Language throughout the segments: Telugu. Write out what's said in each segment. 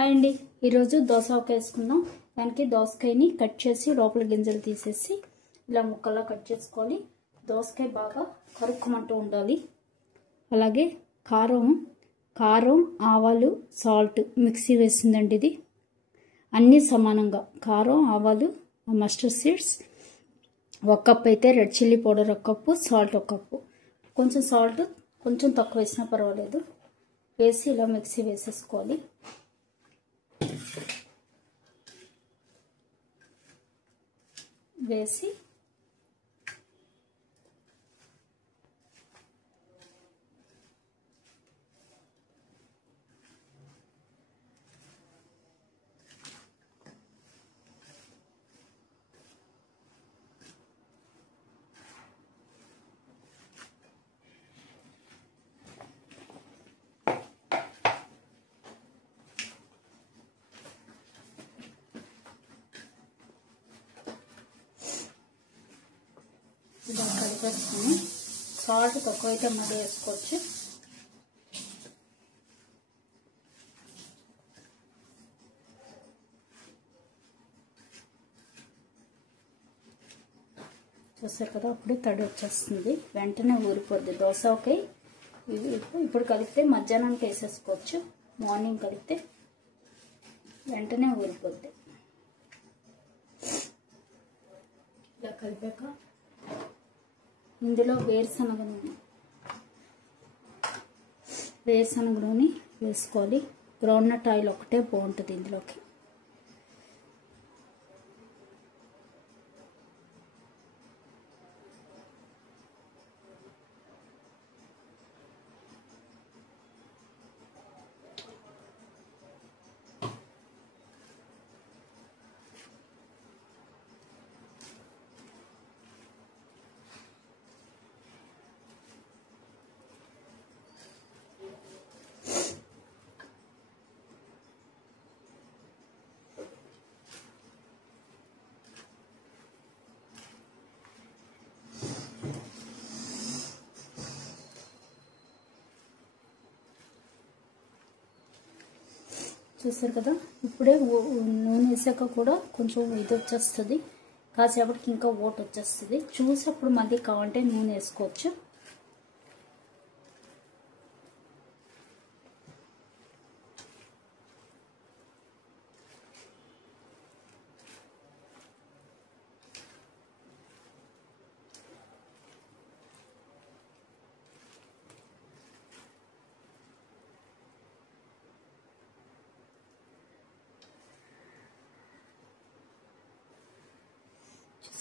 హాయ్ అండి, ఈరోజు దోసకాయ వేసుకుందాం. దానికి దోసకాయని కట్ చేసి లోపల గింజలు తీసేసి ఇలా ముక్కలా కట్ చేసుకోవాలి. దోసకాయ బాగా కరుక్కుమంటూ ఉండాలి. అలాగే కారం ఆవాలు సాల్ట్ మిక్సీ వేసిందండి. ఇది అన్నీ సమానంగా కారం ఆవాలు మస్టర్డ్ సీడ్స్ 1 కప్ అయితే, red chilli powder 1 cup, salt 1 cup. కొంచెం సాల్ట్ కొంచెం తక్కువ వేసినా పర్వాలేదు. వేసి ఇలా మిక్సీ వేసేసుకోవాలి. వేసి ఇలా కలిపేసుకొని సాల్ట్ తక్కువైతే మళ్ళీ వేసుకోవచ్చు. చూసారు కదా, అప్పుడే తడి వచ్చేస్తుంది, వెంటనే ఊరిపోద్ది దోసకాయ. ఇప్పుడు కలిపితే మధ్యాహ్నానికి వేసేసుకోవచ్చు. మార్నింగ్ కలిపితే వెంటనే ఊరిపోద్ది. ఇలా కలిపాక ఇందులో వేరుశనగ నూనె వేసుకోవాలి. గ్రౌండ్నట్ ఆయిల్ ఒకటే బాగుంటుంది ఇందులోకి. చూసారు కదా, ఇప్పుడే నూనె వేసాక కూడా కొంచెం ఇది వచ్చేస్తుంది. కాసేపటికి ఇంకా ఓటు వచ్చేస్తుంది. చూసి అప్పుడు మళ్ళీ కావాలంటే నూనె వేసుకోవచ్చు.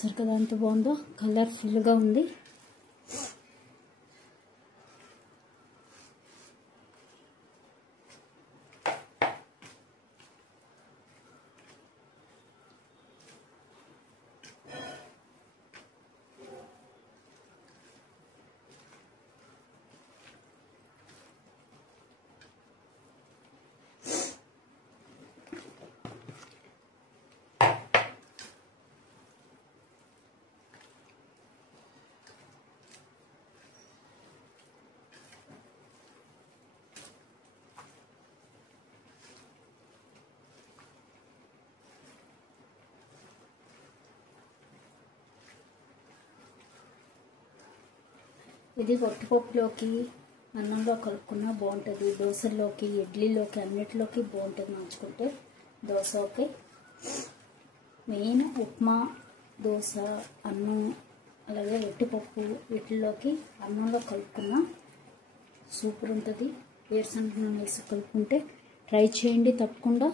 చూసారు కదా ఎంత బాగుందో, కలర్ఫుల్గా ఉంది. ఇది వట్టిపప్పులోకి అన్నంలో కలుపుకున్నా బాగుంటుంది. దోశల్లోకి ఇడ్లీలోకి అన్నిటిలోకి బాగుంటుంది నంచుకుంటే దోసకాయ. మెయిన్ ఉప్మా దోశ అన్నం అలాగే వట్టిపప్పు వీటిల్లోకి అన్నంలో కలుపుకున్నా సూపర్ ఉంటుంది. వేరుశనగ నూనె వేసి కలుపుకుంటే ట్రై చేయండి తప్పకుండా,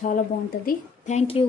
చాలా బాగుంటుంది. Thank you.